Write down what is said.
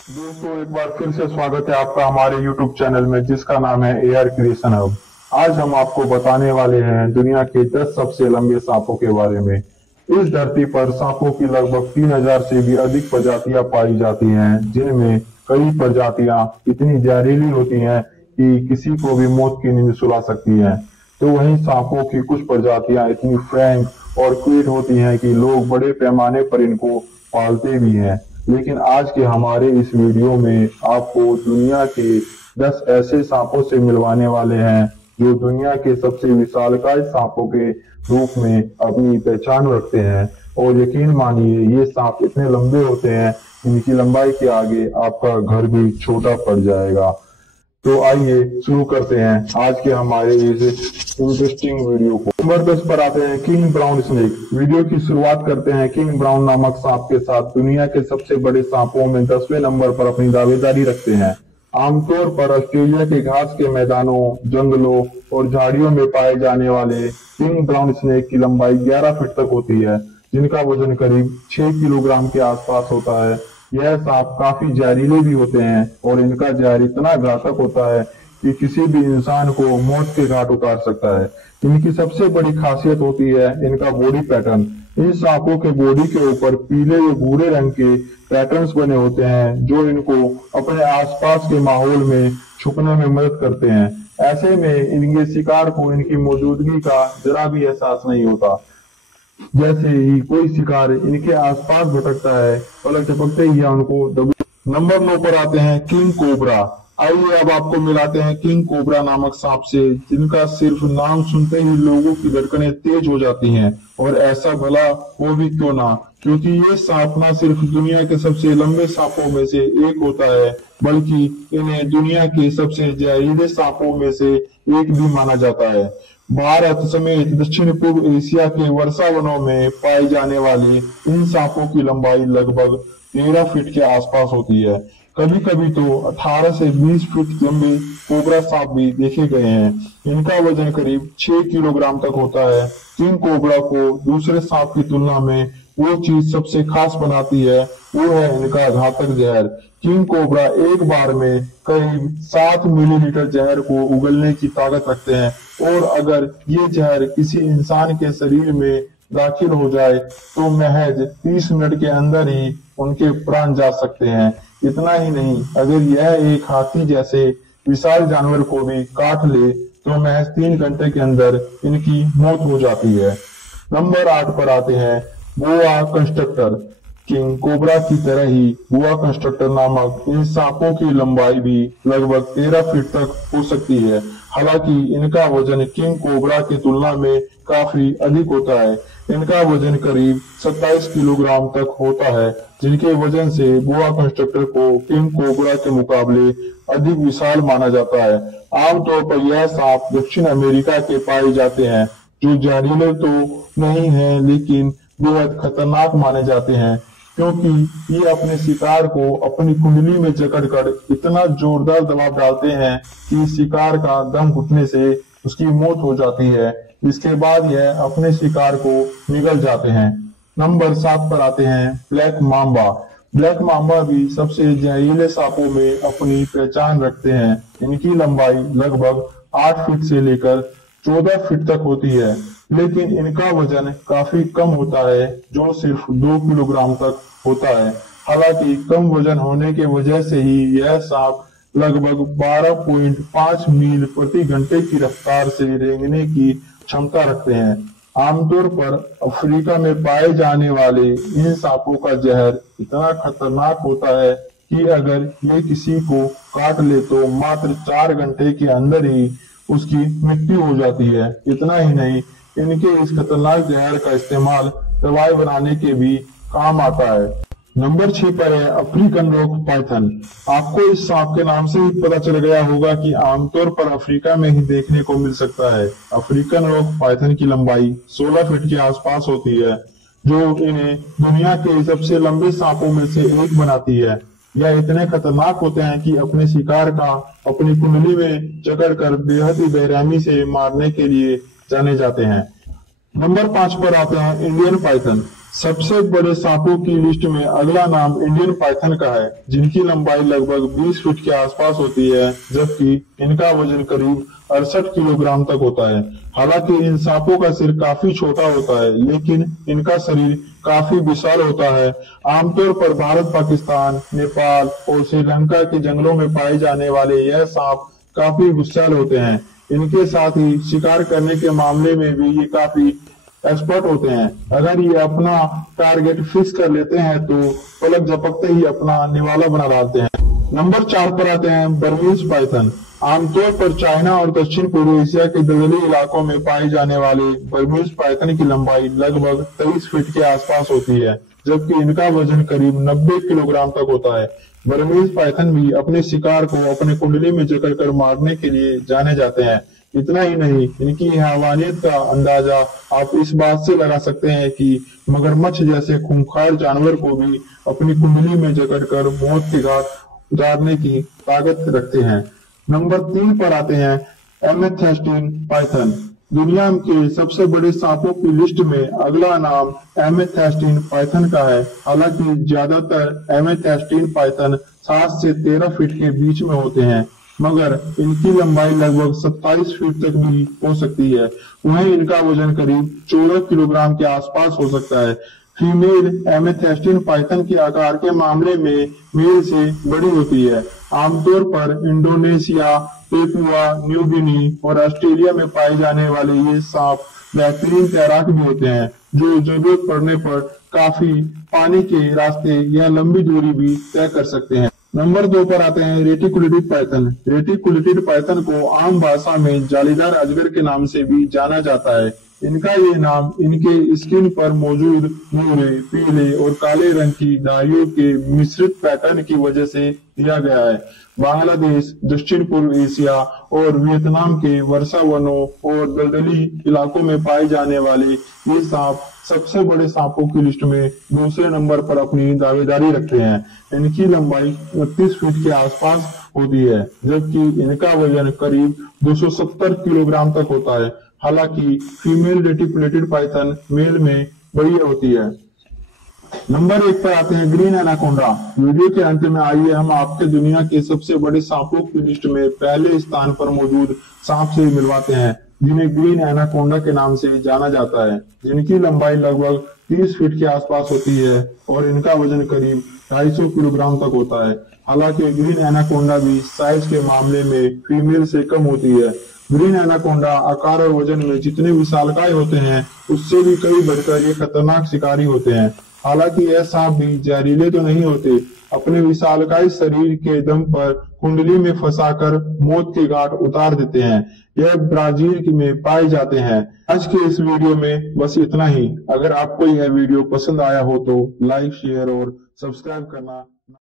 दोस्तों, एक बार फिर से स्वागत है आपका हमारे YouTube चैनल में जिसका नाम है AR क्रिएशन हब। आज हम आपको बताने वाले हैं दुनिया के 10 सबसे लंबे सांपों के बारे में। इस धरती पर सांपों की लगभग 3000 से भी अधिक प्रजातियां पाई जाती हैं, जिनमें कई प्रजातियां इतनी जहरीली होती हैं कि किसी को भी मौत की नींद सुला सकती हैं। तो वहीं सांपों की कुछ प्रजातियां इतनी फ्रैंक और क्यूट होती हैं कि लोग बड़े पैमाने पर इनको पालते भी हैं। लेकिन आज के हमारे इस वीडियो में आपको दुनिया के 10 ऐसे सांपों से मिलवाने वाले हैं जो दुनिया के सबसे विशालकाय सांपों के रूप में अपनी पहचान रखते हैं। और यकीन मानिए, ये सांप इतने लंबे होते हैं, इनकी लंबाई के आगे आपका घर भी छोटा पड़ जाएगा। तो आइए शुरू करते हैं आज के हमारे इस इंटरेस्टिंग वीडियो को। नंबर 10 पर आते हैं किंग ब्राउन स्नेक। वीडियो की शुरुआत करते हैं किंग ब्राउन नामक सांप के साथ। दुनिया के सबसे बड़े सांपों में 10वें नंबर पर अपनी दावेदारी रखते हैं। आमतौर पर ऑस्ट्रेलिया के घास के मैदानों, जंगलों और झाड़ियों में पाए जाने वाले किंग ब्राउन स्नेक की लंबाई 11 फीट तक होती है, जिनका वजन करीब 6 किलोग्राम के आसपास होता है। यह सांप काफी जहरीले भी होते हैं और इनका जहर इतना घातक होता है कि किसी भी इंसान को मौत के घाट उतार सकता है। इनकी सबसे बड़ी खासियत होती है इनका बॉडी पैटर्न। इन सांपों के बॉडी के ऊपर पीले व भूरे रंग के पैटर्न्स बने होते हैं, जो इनको अपने आसपास के माहौल में छुपने में मदद करते हैं। ऐसे में इनके शिकार को इनकी मौजूदगी का जरा भी एहसास नहीं होता। जैसे ही कोई शिकार इनके आसपास भटकता है, पलक झपकते ही उनको नंबर 9 पर आते हैं किंग कोबरा। आइए अब आपको मिलाते हैं किंग कोबरा नामक सांप से, जिनका सिर्फ नाम सुनते ही लोगों की धड़कनें तेज हो जाती हैं। और ऐसा भला हो भी क्यों ना, क्योंकि ये सांप न सिर्फ दुनिया के सबसे लंबे सांपों में से एक होता है, बल्कि इन्हें दुनिया के सबसे जहरीले सांपों में से एक भी माना जाता है। भारत समेत दक्षिण पूर्व एशिया के वर्षा वनों में पाए जाने वाले इन सांपों की लंबाई लगभग 13 फीट के आसपास होती है। कभी कभी तो 18 से 20 फीट लंबे कोबरा सांप भी देखे गए हैं। इनका वजन करीब 6 किलोग्राम तक होता है। किंग कोबरा को दूसरे सांप की तुलना में वो चीज सबसे खास बनाती है, वो है इनका घातक जहर। किंग कोबरा एक बार में करीब 7 मिलीलीटर जहर को उगलने की ताकत रखते हैं, और अगर ये जहर किसी इंसान के शरीर में दाखिल हो जाए तो महज 30 मिनट के अंदर ही उनके प्राण जा सकते हैं। इतना ही नहीं, अगर यह एक हाथी जैसे विशाल जानवर को भी काट ले तो महज 3 घंटे के अंदर इनकी मौत हो जाती है। नंबर 8 पर आते हैं बोआ कंस्ट्रक्टर। किंग कोबरा की तरह ही बोआ कंस्ट्रक्टर नामक इन सांपों की लंबाई भी लगभग 13 फीट तक हो सकती है। हालांकि इनका वजन किंग कोबरा की तुलना में काफी अधिक होता है। इनका वजन करीब 27 किलोग्राम तक होता है, जिनके वजन से बोआ कंस्ट्रक्टर को किंग कोबरा के मुकाबले अधिक विशाल माना जाता है। आमतौर पर यह सांप दक्षिण अमेरिका के पाए जाते हैं, जो जहरीले तो नहीं है लेकिन बेहद खतरनाक माने जाते हैं, क्योंकि ये अपने शिकार को अपनी कुंडली में जकड़कर इतना जोरदार दबाव डालते हैं कि शिकार का दम घुटने से उसकी मौत हो जाती है। इसके बाद यह अपने शिकार को निगल जाते हैं। नंबर 7 पर आते हैं ब्लैक मांबा। ब्लैक मांबा भी सबसे जहरीले सांपों में अपनी पहचान रखते हैं। इनकी लंबाई लगभग 8 फीट से लेकर 14 फीट तक होती है, लेकिन इनका वजन काफी कम होता है, जो सिर्फ 2 किलोग्राम तक होता है। हालांकि कम वजन होने की वजह से ही यह सांप लगभग 12.5 मील प्रति घंटे की रफ्तार से रेंगने की क्षमता रखते हैं। आमतौर पर अफ्रीका में पाए जाने वाले इन सांपों का जहर इतना खतरनाक होता है कि अगर ये किसी को काट ले तो मात्र 4 घंटे के अंदर ही उसकी मृत्यु हो जाती है। इतना ही नहीं, इनके इस खतरनाक जहर का इस्तेमाल दवाई बनाने के भी काम आता है। नंबर 6 पर है अफ्रीकन रॉक पाइथन। आपको इस सांप के नाम से ही पता चल गया होगा कि आमतौर पर अफ्रीका में ही देखने को मिल सकता है। अफ्रीकन रॉक पाइथन की लंबाई 16 फीट के आसपास होती है, जो इन्हें दुनिया के सबसे लंबे सांपों में से एक बनाती है। यह इतने खतरनाक होते हैं कि अपने शिकार का अपनी कुंडली में जकड़कर बेहद ही बेरहमी से मारने के लिए जाने जाते हैं। नंबर 5 पर आते हैं इंडियन पाइथन। सबसे बड़े सांपों की लिस्ट में अगला नाम इंडियन पाइथन का है, जिनकी लंबाई लगभग 20 फीट के आसपास होती है, जबकि इनका वजन करीब 68 किलोग्राम तक होता है। हालांकि इन सांपों का सिर काफी छोटा होता है, लेकिन इनका शरीर काफी विशाल होता है। आमतौर पर भारत, पाकिस्तान, नेपाल और श्रीलंका के जंगलों में पाए जाने वाले यह सांप काफी विशाल होते हैं। इनके साथ ही शिकार करने के मामले में भी ये काफी एक्सपर्ट होते हैं। अगर ये अपना टारगेट फिक्स कर लेते हैं तो पलक झपकते ही अपना निवाला बना डालते हैं। नंबर 4 पर आते हैं बर्मीज पाइथन। आमतौर पर चाइना और दक्षिण पूर्व एशिया के दलदली इलाकों में पाए जाने वाले बर्मीज पाइथन की लंबाई लगभग 23 फीट के आसपास होती है, जबकि इनका वजन करीब 90 किलोग्राम तक होता है। बर्मीज पाइथन भी अपने शिकार को अपने कुंडली में जकड़कर मारने के लिए जाने जाते हैं। इतना ही नहीं, इनकी हैवानियत का अंदाजा आप इस बात से लगा सकते हैं कि मगरमच्छ जैसे खूंखार जानवर को भी अपनी कुंडली में जकड़कर मौत के घाट उतारने की ताकत रखते हैं। नंबर 3 पर आते हैं एमेथेस्टिन पाइथन। दुनिया के सबसे बड़े सांपों की लिस्ट में अगला नाम एमेथेस्टिन पाइथन का है। हालांकि ज्यादातर एमेथेस्टिन पाइथन 7 से 13 फीट के बीच में होते हैं, मगर इनकी लंबाई लगभग 27 फीट तक भी हो सकती है। वहीं इनका वजन करीब 14 किलोग्राम के आसपास हो सकता है। फीमेल एमेथेस्टिन पाइथन के आकार के मामले में मेल से बड़ी होती है। आमतौर पर इंडोनेशिया, पेपुआ न्यू गिनी और ऑस्ट्रेलिया में पाए जाने वाले ये सांप बेहतरीन तैराक भी होते हैं, जो जरूरत पड़ने पर काफी पानी के रास्ते या लंबी दूरी भी तय कर सकते हैं। नंबर 2 पर आते हैं रेटिकुलेटेड पाइथन। रेटिकुलेटेड पाइथन को आम भाषा में जालीदार अजगर के नाम से भी जाना जाता है। इनका ये नाम इनके स्किन पर मौजूद भूरे, पीले और काले रंग की धारियों के मिश्रित पैटर्न की वजह से दिया गया है। बांग्लादेश, दक्षिण पूर्व एशिया और वियतनाम के वर्षा वनों और दलदली इलाकों में पाए जाने वाले ये सांप सबसे बड़े सांपों की लिस्ट में दूसरे नंबर पर अपनी दावेदारी रखते हैं। इनकी लंबाई 29 फीट के आसपास होती है, जबकि इनका वजन करीब 270 किलोग्राम तक होता है। हालांकि फीमेल रेटिकुलेटेड पाइथन मेल में बड़ी होती है। नंबर 1 पर आते हैं ग्रीन एनाकोंडा। वीडियो के अंत में आइए हम आपके दुनिया के सबसे बड़े सांपों की लिस्ट में पहले स्थान पर मौजूद सांप से मिलवाते हैं, जिन्हें ग्रीन एनाकोंडा के नाम से जाना जाता है, जिनकी लंबाई लगभग 30 फीट के आसपास होती है और इनका वजन करीब 250 किलोग्राम तक होता है। हालांकि ग्रीन एनाकोंडा भी साइज के मामले में फीमेल से कम होती है। ग्रीन एनाकोंडा आकार और वजन में जितने विशालकाय होते हैं, उससे भी कई बढ़कर ये खतरनाक शिकारी होते हैं। हालांकि यह सांप भी जहरीले तो नहीं होते, अपने विशालकाय शरीर के दम पर कुंडली में फंसाकर मौत के घाट उतार देते हैं। यह ब्राजील में पाए जाते हैं। आज के इस वीडियो में बस इतना ही। अगर आपको यह वीडियो पसंद आया हो तो लाइक, शेयर और सब्सक्राइब करना